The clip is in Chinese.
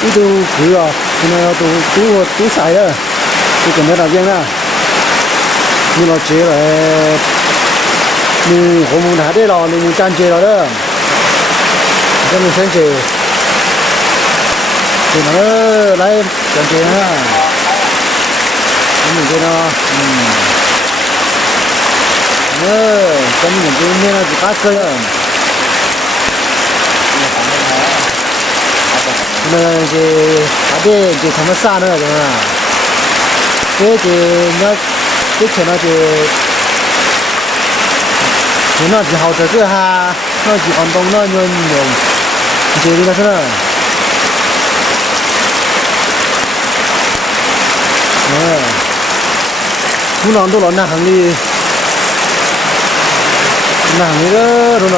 一都去啊，现在都晒了，就跟那那边了。你老接了，你和睦大的了，你感觉了的，咱们先去，去那个来感觉啊，我们这呢，咱们这边呢是8个人。那这那边就他们杀那个人啊，这前那那几好这个哈，那几广东那牛，这里那是呢，湖南都老难行的，难的了，都了。